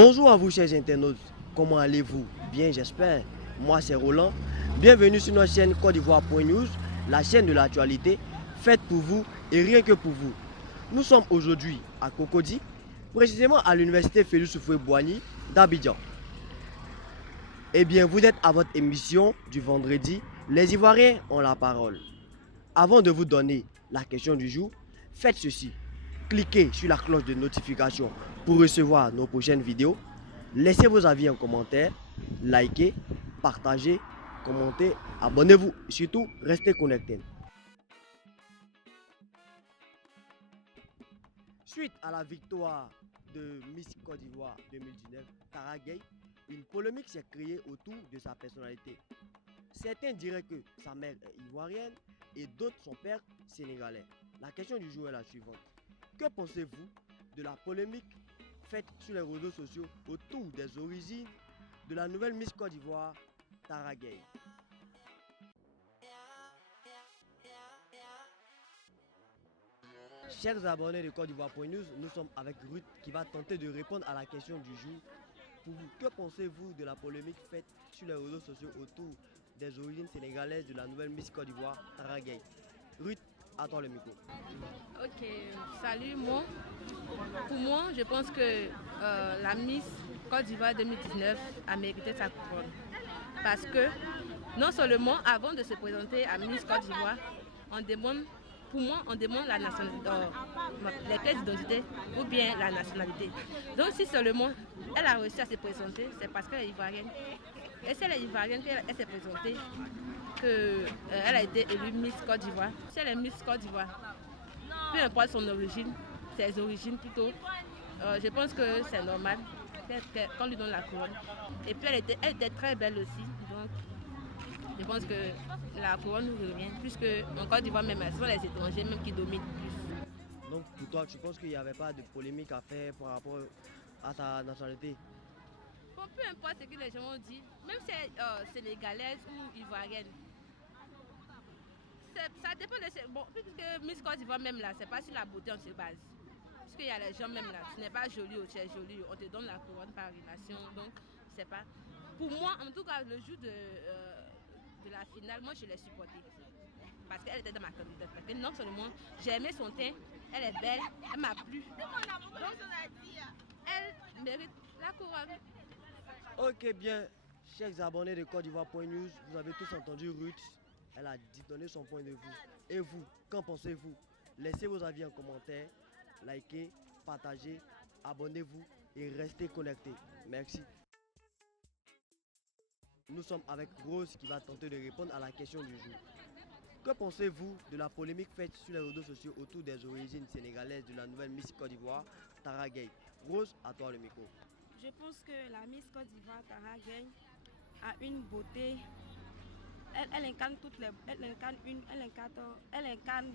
Bonjour à vous chers internautes, comment allez-vous? Bien j'espère, moi c'est Roland. Bienvenue sur notre chaîne Côte d'Ivoire.news, la chaîne de l'actualité, faite pour vous et rien que pour vous. Nous sommes aujourd'hui à Cocody, précisément à l'université Félix Houphouët-Boigny d'Abidjan. Eh bien vous êtes à votre émission du vendredi, les Ivoiriens ont la parole. Avant de vous donner la question du jour, faites ceci. Cliquez sur la cloche de notification pour recevoir nos prochaines vidéos. Laissez vos avis en commentaire, likez, partagez, commentez, abonnez-vous. Surtout, restez connectés. Suite à la victoire de Miss Côte d'Ivoire 2019, Tara Gueye, une polémique s'est créée autour de sa personnalité. Certains diraient que sa mère est ivoirienne et d'autres son père sénégalais. La question du jour est la suivante. Que pensez-vous de la polémique faite sur les réseaux sociaux autour des origines de la nouvelle Miss Côte d'Ivoire, Tara Gueye? Chers abonnés de Côte d'Ivoire.news, nous sommes avec Ruth qui va tenter de répondre à la question du jour. Pour vous, que pensez-vous de la polémique faite sur les réseaux sociaux autour des origines sénégalaises de la nouvelle Miss Côte d'Ivoire, Tara Gueye? Ruth, à toi le micro. Ok, salut. Pour moi, je pense que la Miss Côte d'Ivoire 2019 a mérité sa couronne. Parce que non seulement avant de se présenter à Miss Côte d'Ivoire, on demande la nationalité, les pièces d'identité ou bien la nationalité. Donc si seulement elle a réussi à se présenter, c'est parce qu'elle est ivoirienne. Et si elle est ivoirienne, qu'elle s'est présentée, qu'elle a été élue Miss Côte d'Ivoire. Si elle est Miss Côte d'Ivoire, peu importe son origine, ses origines plutôt, je pense que c'est normal qu'on lui donne la couronne. Et puis elle était très belle aussi, donc je pense que la couronne nous revient, puisque en Côte d'Ivoire même, ce sont les étrangers même qui dominent plus. Donc pour toi, tu penses qu'il n'y avait pas de polémique à faire par rapport à sa nationalité? Bon, peu importe ce que les gens ont dit, même si elle est sénégalaise ou ivoirienne, ça dépend de... Bon, puisque Miss Côte d'Ivoire même là, c'est pas sur la beauté on se base. Parce qu'il y a les gens même là, ce n'est pas joli ou tu es joli, on te donne la couronne par animation, donc c'est pas... Pour moi, en tout cas, le jour de la finale, moi je l'ai supportée. Parce qu'elle était dans ma candidate. Parce que non seulement j'ai aimé son teint, elle est belle, elle m'a plu. Donc, elle mérite la couronne. Ok, bien, chers abonnés de Côte d'Ivoire.news, vous avez tous entendu Ruth. Elle a donné son point de vue. Et vous, qu'en pensez-vous? Laissez vos avis en commentaire, likez, partagez, abonnez-vous et restez connectés. Merci. Nous sommes avec Rose qui va tenter de répondre à la question du jour. Que pensez-vous de la polémique faite sur les réseaux sociaux autour des origines sénégalaises de la nouvelle Miss Côte d'Ivoire, Tara Gueye? Rose, à toi le micro. Je pense que la Miss Côte d'Ivoire, Tara Gueye, a une beauté. Elle incarne toutes les, elle incarne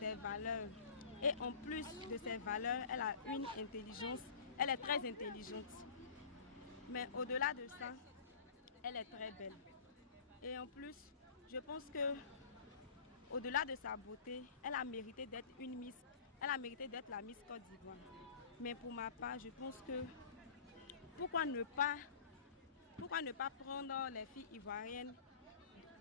des valeurs. Et en plus de ces valeurs, elle a une intelligence. Elle est très intelligente. Mais au-delà de ça, elle est très belle. Et en plus, je pense que au-delà de sa beauté, elle a mérité d'être une Miss. Elle a mérité d'être la Miss Côte d'Ivoire. Mais pour ma part, je pense que pourquoi ne pas prendre les filles ivoiriennes?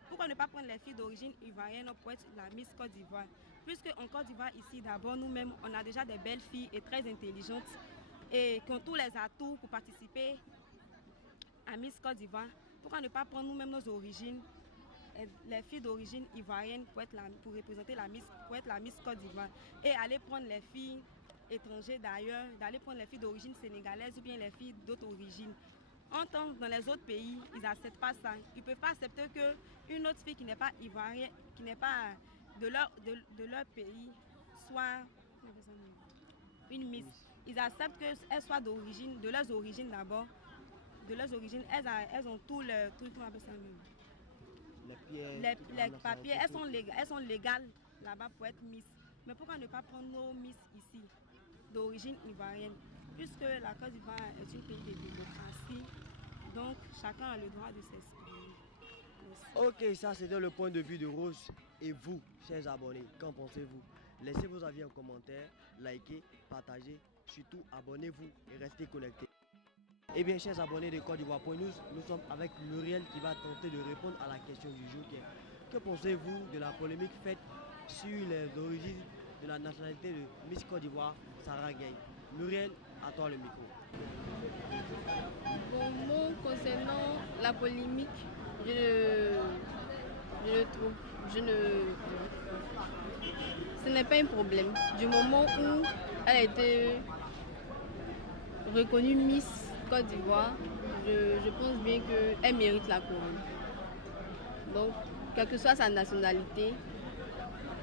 Pourquoi ne pas prendre les filles d'origine ivoirienne pour être la Miss Côte d'Ivoire? Puisque en Côte d'Ivoire, ici, d'abord, nous-mêmes, on a déjà des belles filles et très intelligentes et qui ont tous les atouts pour participer à Miss Côte d'Ivoire. Pourquoi ne pas prendre nous-mêmes nos origines, les filles d'origine ivoirienne pour représenter pour être la Miss Côte d'Ivoire, et aller prendre les filles étrangères d'ailleurs, d'aller prendre les filles d'origine sénégalaise ou bien les filles d'autres origines. Dans les autres pays, ils n'acceptent pas ça. Ils ne peuvent pas accepter qu'une autre fille qui n'est pas ivoirienne, qui n'est pas de leur pays, soit une Miss. Ils acceptent qu'elle soit d'origine, de leurs origines d'abord. De leurs origines, elles ont tout le truc, comment on appelle ça même? Les papiers, elles sont légales là-bas pour être Miss. Mais pourquoi ne pas prendre nos Miss ici, d'origine ivoirienne? Puisque la Côte d'Ivoire est un pays de démocratie, donc chacun a le droit de s'exprimer. Ok, ça c'était le point de vue de Rose. Et vous, chers abonnés, qu'en pensez-vous? Laissez vos avis en commentaire, likez, partagez, surtout abonnez-vous et restez connectés. Eh bien, chers abonnés de Côte d'Ivoire.news, nous sommes avec Muriel qui va tenter de répondre à la question du jour qui est: que pensez-vous de la polémique faite sur les origines de la nationalité de Miss Côte d'Ivoire, Sarah Gueye? Muriel, à toi le micro. Bon, moi, concernant la polémique, ce n'est pas un problème. Du moment où elle a été reconnue Miss Côte d'Ivoire, je pense bien qu'elle mérite la couronne. Donc, quelle que soit sa nationalité,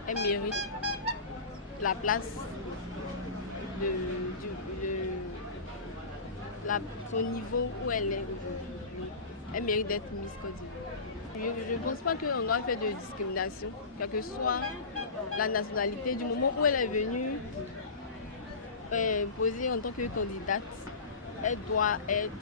elle mérite la place son niveau où elle est aujourd'hui. Elle mérite d'être Miss Côte d'Ivoire. Je ne pense pas qu'on doit faire de discrimination, quelle que soit la nationalité. Du moment où elle est venue poser en tant que candidate, elle doit être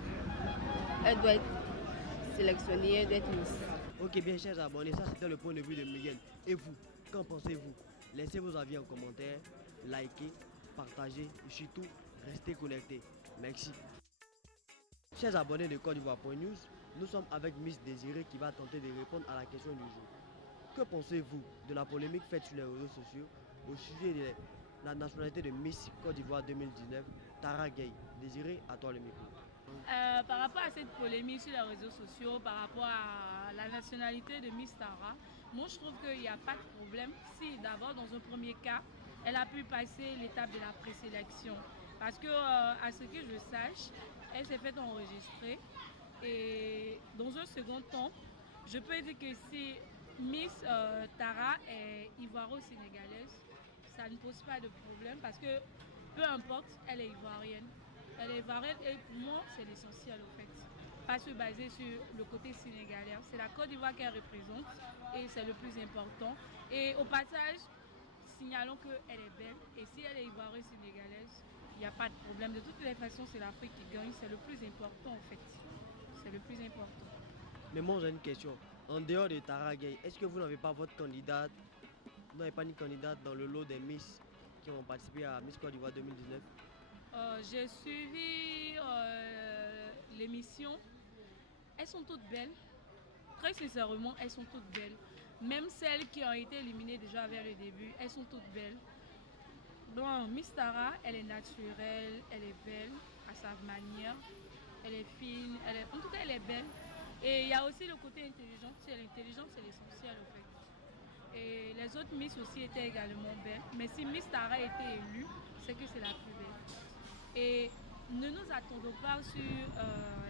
sélectionnée, elle doit être Miss. Ok, bien, chers abonnés, ça c'était le point de vue de Miguel. Et vous, qu'en pensez-vous? Laissez vos avis en commentaire, likez, partagez et surtout, restez connectés. Merci. Chers abonnés de Côte d'Ivoire.news, nous sommes avec Miss Désirée qui va tenter de répondre à la question du jour. Que pensez-vous de la polémique faite sur les réseaux sociaux au sujet de la nationalité de Miss Côte d'Ivoire 2019, Tara Gueye? Désirée, à toi le micro. Par rapport à cette polémique sur les réseaux sociaux, par rapport à la nationalité de Miss Tara, moi je trouve qu'il n'y a pas de problème si d'abord dans un premier cas, elle a pu passer l'étape de la présélection. Parce que à ce que je sache, elle s'est fait enregistrer. Et dans un second temps, je peux dire que si Miss Tara est ivoiro-sénégalaise, ça ne pose pas de problème parce que peu importe, elle est ivoirienne. Elle est ivoirienne et pour moi, c'est l'essentiel au fait. Pas se baser sur le côté sénégalais. C'est la Côte d'Ivoire qu'elle représente et c'est le plus important. Et au passage, signalons qu'elle est belle et si elle est ivoiro-sénégalaise, il n'y a pas de problème. De toutes les façons, c'est l'Afrique qui gagne. C'est le plus important en fait. C'est le plus important. Mais moi j'ai une question. En dehors de Tara Gueye, est-ce que vous n'avez pas votre candidate? Vous n'avez pas une candidate dans le lot des Miss qui ont participé à Miss Côte d'Ivoire 2019? J'ai suivi l'émission. Elles sont toutes belles. Très sincèrement, elles sont toutes belles. Même celles qui ont été éliminées déjà vers le début, elles sont toutes belles. Donc, Miss Tara, elle est naturelle, elle est belle à sa manière. Elle est fine, en tout cas, elle est belle. Et il y a aussi le côté intelligent. L'intelligence, c'est l'essentiel au fait. Et les autres Miss aussi étaient également belles. Mais si Miss Tara a été élue, c'est que c'est la plus belle. Et ne nous attendons pas sur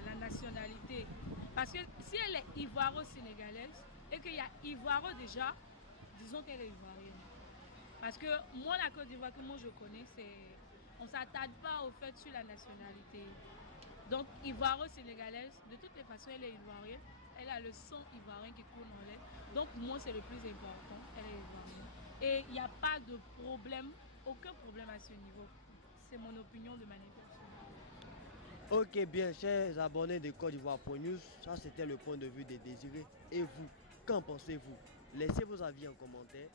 la nationalité. Parce que si elle est ivoiro-sénégalaise et qu'il y a ivoiro déjà, disons qu'elle est ivoirienne. Parce que moi, la Côte d'Ivoire que moi je connais, on ne s'attarde pas au fait sur la nationalité. Donc, ivoiro-sénégalaise, de toutes les façons, elle est ivoirienne. Elle a le sang ivoirien qui coule en elle. Donc, pour moi, c'est le plus important. Elle est ivoirienne. Et il n'y a pas de problème, aucun problème à ce niveau. C'est mon opinion de manière personnelle. Ok, bien, chers abonnés de Côte d'Ivoire.news, ça c'était le point de vue des Désirés. Et vous, qu'en pensez-vous? Laissez vos avis en commentaire,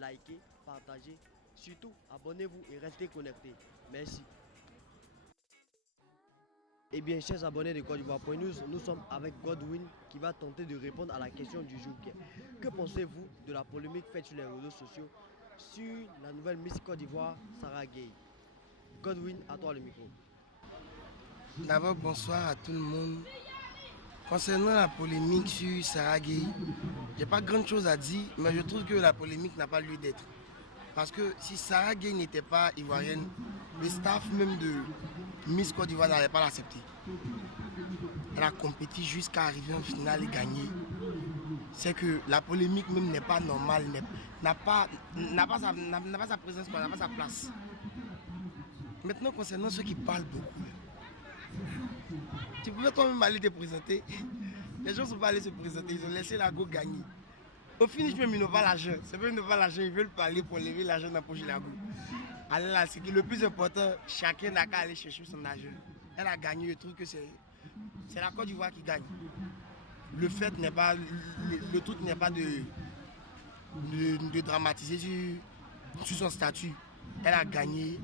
likez, partagez. Surtout, abonnez-vous et restez connectés. Merci. Eh bien, chers abonnés de Côte d'Ivoire.news, nous sommes avec Godwin qui va tenter de répondre à la question du jour. Que pensez-vous de la polémique faite sur les réseaux sociaux sur la nouvelle Miss Côte d'Ivoire, Sarah Gueye? Godwin, à toi le micro. D'abord, bonsoir à tout le monde. Concernant la polémique sur Sarah Gueye, j'ai pas grand chose à dire, mais je trouve que la polémique n'a pas lieu d'être. Parce que si Sarah Gueye n'était pas ivoirienne, le staff même de Miss Côte d'Ivoire n'allait pas l'accepter. Elle a compétit jusqu'à arriver en finale et gagner. C'est que la polémique même n'est pas normale, n'a pas sa présence, n'a pas sa place. Maintenant, concernant ceux qui parlent beaucoup, tu pouvais toi-même aller te présenter. Les gens ne sont pas allés se présenter, ils ont laissé la go gagner. Au finish, même ils n'ont pas l'argent. C'est même ils n'ont pas l'argent, ils veulent parler pour lever l'argent dans la poche de la go. Alors là, c'est que le plus important, chacun n'a qu'à aller chercher son argent. Elle a gagné, je trouve que c'est la Côte d'Ivoire qui gagne. Le fait n'est pas, le truc n'est pas de dramatiser sur son statut. Elle a gagné,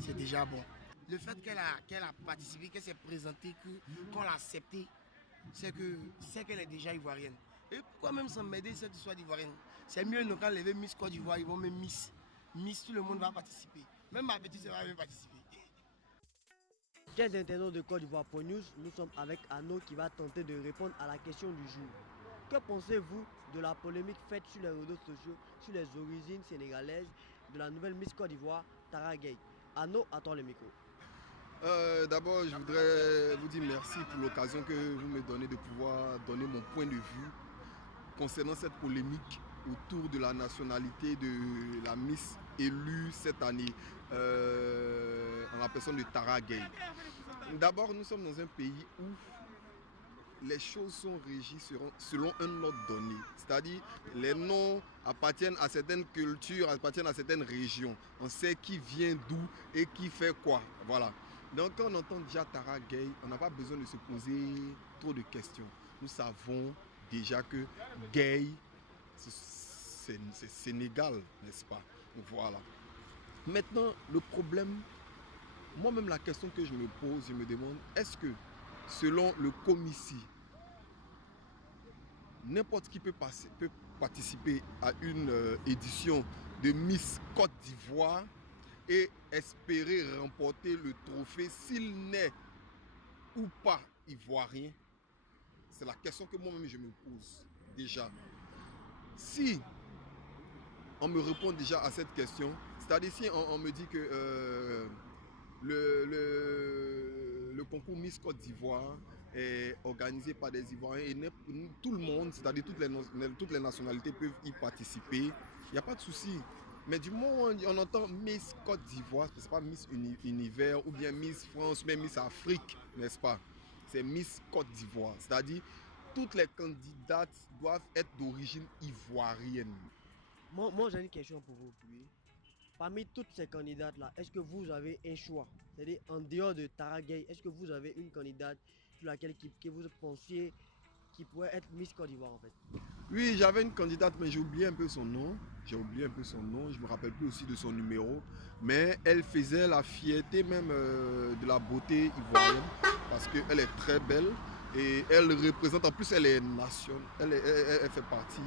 c'est déjà bon. le fait qu'elle a participé, qu'elle s'est présentée, qu'on l'a acceptée, c'est qu'elle est déjà ivoirienne. Et pourquoi même s'en m'aider cette histoire d'ivoirienne? C'est mieux, nous, quand on lève Miss Côte d'Ivoire, ils vont même Miss, tout le monde va participer. Même ma petite sœur va même participer. Chers internautes de Côte d'Ivoire.news, nous sommes avec Arnaud qui va tenter de répondre à la question du jour. Que pensez-vous de la polémique faite sur les réseaux sociaux sur les origines sénégalaises de la nouvelle Miss Côte d'Ivoire, Tara Gueye? Arnaud, à toi le micro. D'abord, je voudrais vous dire merci pour l'occasion que vous me donnez de pouvoir donner mon point de vue concernant cette polémique autour de la nationalité de la Miss élue cette année en la personne de Tara Gueye. D'abord, nous sommes dans un pays où les choses sont régies selon un ordre donné. C'est-à-dire, les noms appartiennent à certaines cultures, appartiennent à certaines régions. On sait qui vient d'où et qui fait quoi. Voilà. Donc, quand on entend déjà Tara Gueye, on n'a pas besoin de se poser trop de questions. Nous savons déjà que Gueye, c'est Sénégal, n'est-ce pas? Voilà. Maintenant, le problème, moi-même, la question que je me pose, je me demande, est-ce que, selon le commissaire, n'importe qui peut participer à une édition de Miss Côte d'Ivoire et espérer remporter le trophée s'il n'est ou pas ivoirien? C'est la question que moi-même je me pose déjà. Si on me répond déjà à cette question, c'est-à-dire si on me dit que le concours Miss Côte d'Ivoire est organisé par des Ivoiriens et tout le monde, c'est-à-dire toutes les nationalités peuvent y participer, il n'y a pas de souci. Mais du moment où on entend Miss Côte d'Ivoire, ce n'est pas Miss Univers ou bien Miss France ou bien Miss Afrique, n'est-ce pas? C'est Miss Côte d'Ivoire, c'est-à-dire toutes les candidates doivent être d'origine ivoirienne. Moi j'ai une question pour vous. Parmi toutes ces candidates-là, est-ce que vous avez un choix? C'est-à-dire, en dehors de Tara Gueye, est-ce que vous avez une candidate sur laquelle que vous pensiez qui pourrait être Miss Côte d'Ivoire en fait? Oui, j'avais une candidate, mais j'ai oublié un peu son nom. Je ne me rappelle plus aussi de son numéro. Mais elle faisait la fierté même de la beauté ivoirienne parce qu'elle est très belle. Et elle représente, en plus elle est nationale, elle fait partie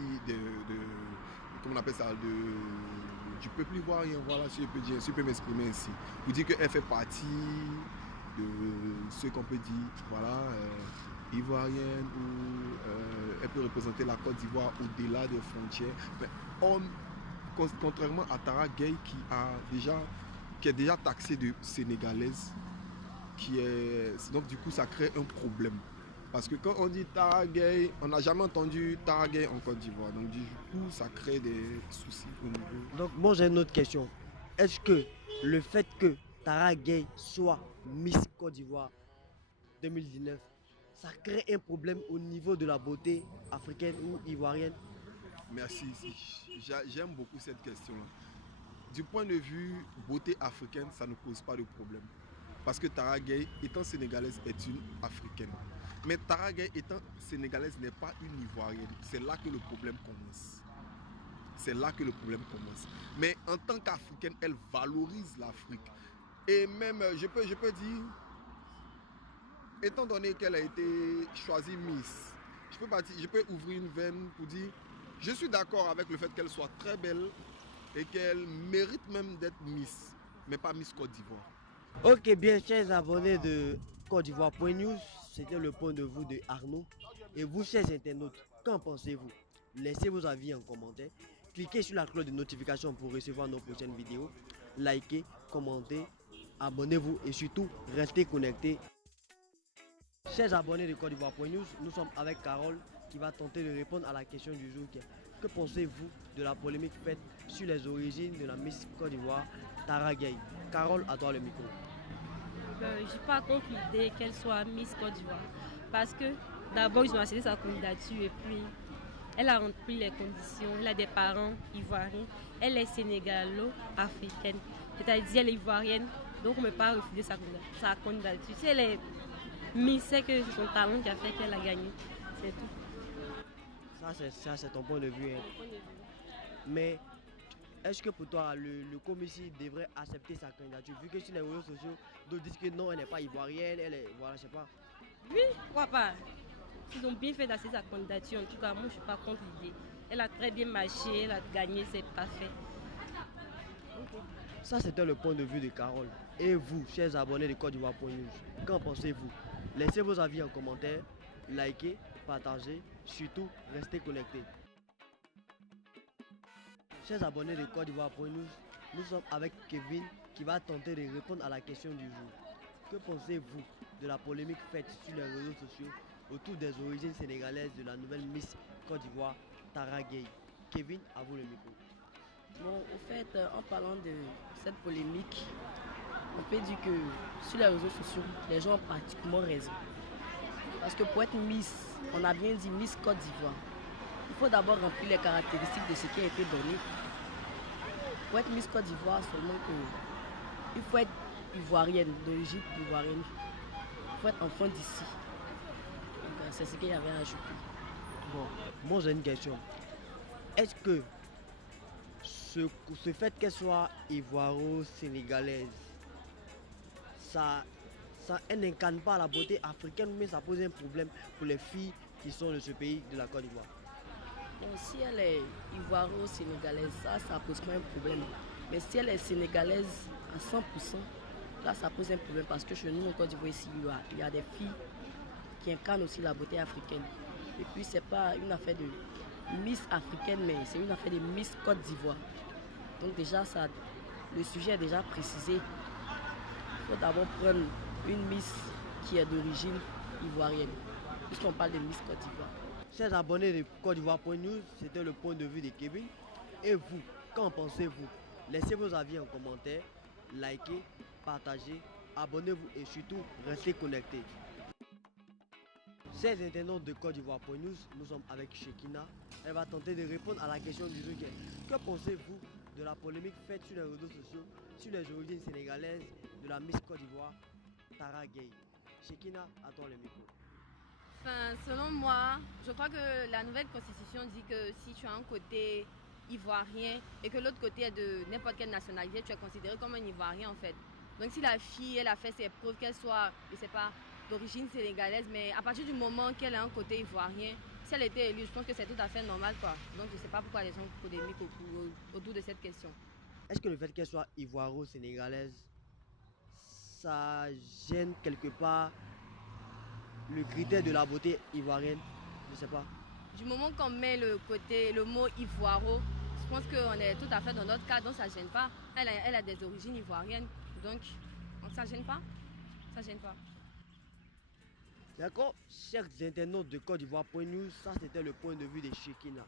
comment on appelle ça, du peuple ivoirien, voilà, si je peux dire, si je peux m'exprimer ainsi. Vous dire qu'elle fait partie de ce qu'on peut dire, voilà, ivoirienne, ou elle peut représenter la Côte d'Ivoire au-delà des frontières. Mais contrairement à Tara Gueye qui est déjà taxée de sénégalaise, donc du coup ça crée un problème. Parce que quand on dit Tara Gueye, on n'a jamais entendu Tara Gueye en Côte d'Ivoire. Donc du coup, ça crée des soucis au niveau. Donc moi j'ai une autre question. Est-ce que le fait que Tara Gueye soit Miss Côte d'Ivoire 2019, ça crée un problème au niveau de la beauté africaine ou ivoirienne? Merci. J'aime beaucoup cette question-là. Du point de vue beauté africaine, ça ne pose pas de problème. Parce que Tara Gueye, étant sénégalaise, est une africaine. Mais Tara Gueye, étant sénégalaise, n'est pas une ivoirienne. C'est là que le problème commence. Mais en tant qu'africaine, elle valorise l'Afrique. Et même, je peux dire, étant donné qu'elle a été choisie Miss, je peux ouvrir une veine pour dire, je suis d'accord avec le fait qu'elle soit très belle et qu'elle mérite même d'être Miss, mais pas Miss Côte d'Ivoire. Ok, bien, chers abonnés de Côte d'Ivoire.news, c'était le point de vue de Arnaud. Et vous, chers internautes, qu'en pensez-vous? Laissez vos avis en commentaire. Cliquez sur la cloche de notification pour recevoir nos prochaines vidéos. Likez, commentez, abonnez-vous et surtout, restez connectés. Chers abonnés de Côte d'Ivoire.news, nous sommes avec Carole qui va tenter de répondre à la question du jour. Que pensez-vous de la polémique faite sur les origines de la Miss Côte d'Ivoire, Tara Gueye? Carole, à toi le micro. Je n'ai pas contre l'idée qu'elle soit Miss Côte d'Ivoire. Parce que d'abord, ils ont accepté sa candidature et puis elle a rempli les conditions. Elle a des parents ivoiriens. Elle est sénégalo-africaine. C'est-à-dire elle est ivoirienne. Donc on ne peut pas refuser sa candidature. Si elle est Miss, c'est que c'est son talent qui a fait qu'elle a gagné. C'est tout. Ça, c'est ton point de vue. Hein. Mais Est-ce que pour toi, le commissaire devrait accepter sa candidature, vu que sur les réseaux sociaux, d'autres disent que non, elle n'est pas ivoirienne, elle est, voilà, je sais pas. Oui, pourquoi pas? Ils ont bien fait d'accepter sa candidature. En tout cas, moi, je ne suis pas contre l'idée. Elle a très bien marché, elle a gagné, c'est parfait. Ça, c'était le point de vue de Carole. Et vous, chers abonnés de Côte d'Ivoire.news, qu'en pensez-vous? Laissez vos avis en commentaire, likez, partagez, surtout, restez connectés. Chers abonnés de Côte d'Ivoire.news, nous sommes avec Kevin qui va tenter de répondre à la question du jour. Que pensez-vous de la polémique faite sur les réseaux sociaux autour des origines sénégalaises de la nouvelle Miss Côte d'Ivoire, Tara Gueye? Kevin, à vous le micro. Bon, au fait, en parlant de cette polémique, on peut dire que sur les réseaux sociaux, les gens ont pratiquement raison. Parce que pour être Miss, on a bien dit Miss Côte d'Ivoire, il faut d'abord remplir les caractéristiques de ce qui a été donné. Pour être Miss Côte d'Ivoire, seulement que il faut être ivoirienne, d'origine ivoirienne. Il faut être enfant d'ici. Donc c'est ce qu'il y avait à ajouter. Bon, moi j'ai une question. Est-ce que ce fait qu'elle soit ivoiro-sénégalaise, ça elle n'incarne pas la beauté africaine, mais ça pose un problème pour les filles qui sont de ce pays, de la Côte d'Ivoire? Bon, si elle est ivoiro-sénégalaise, ça pose pas un problème. Mais si elle est sénégalaise à 100%, là ça pose un problème parce que chez nous en Côte d'Ivoire ici, il y a des filles qui incarnent aussi la beauté africaine. Et puis c'est pas une affaire de Miss africaine, mais c'est une affaire de Miss Côte d'Ivoire. Donc déjà, le sujet est déjà précisé. Il faut d'abord prendre une Miss qui est d'origine ivoirienne, puisqu'on parle de Miss Côte d'Ivoire. Chers abonnés de Côte d'Ivoire.news, c'était le point de vue de Kevin. Et vous, qu'en pensez-vous? Laissez vos avis en commentaire, likez, partagez, abonnez-vous et surtout, restez connectés. Chers internautes de Côte d'Ivoire.news, nous sommes avec Shekina. Elle va tenter de répondre à la question du jour. Que pensez-vous de la polémique faite sur les réseaux sociaux sur les origines sénégalaises de la Miss Côte d'Ivoire, Tara Gueye? Shekina, à toi le micro. Enfin, selon moi, je crois que la nouvelle constitution dit que si tu as un côté ivoirien et que l'autre côté est de n'importe quelle nationalité, tu es considéré comme un ivoirien en fait. Donc si la fille, elle a fait ses preuves, qu'elle soit, je sais pas, d'origine sénégalaise, mais à partir du moment qu'elle a un côté ivoirien, si elle était élue, je pense que c'est tout à fait normal quoi. Donc je ne sais pas pourquoi les gens polémiquent autour de cette question. Est-ce que le fait qu'elle soit ivoiro-sénégalaise, ça gêne quelque part le critère de la beauté ivoirienne? Je ne sais pas. Du moment qu'on met le mot ivoiro, je pense qu'on est tout à fait dans notre cas, donc ça ne gêne pas. Elle a des origines ivoiriennes, donc ça ne gêne pas. Ça gêne pas. D'accord, chers internautes de Côte d'Ivoire.news, ça c'était le point de vue de Shekina.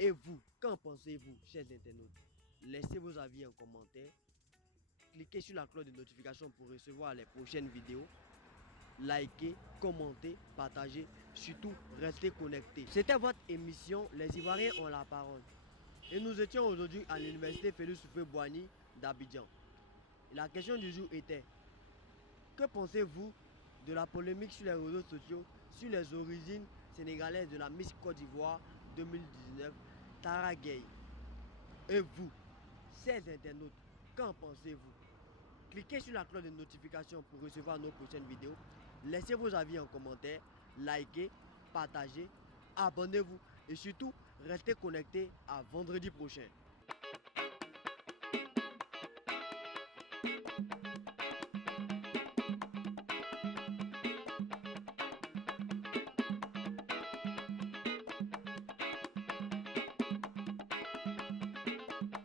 Et vous, qu'en pensez-vous, chers internautes? Laissez vos avis en commentaire. Cliquez sur la cloche de notification pour recevoir les prochaines vidéos. Likez, commentez, partagez, surtout restez connectés. C'était votre émission Les Ivoiriens ont la parole. Et nous étions aujourd'hui à l'université Félix Houphouët-Boigny d'Abidjan. La question du jour était: que pensez-vous de la polémique sur les réseaux sociaux sur les origines sénégalaises de la Miss Côte d'Ivoire 2019, Tara Gueye? Et vous, chers internautes, qu'en pensez-vous? Cliquez sur la cloche de notification pour recevoir nos prochaines vidéos. Laissez vos avis en commentaire, likez, partagez, abonnez-vous et surtout, restez connectés à vendredi prochain.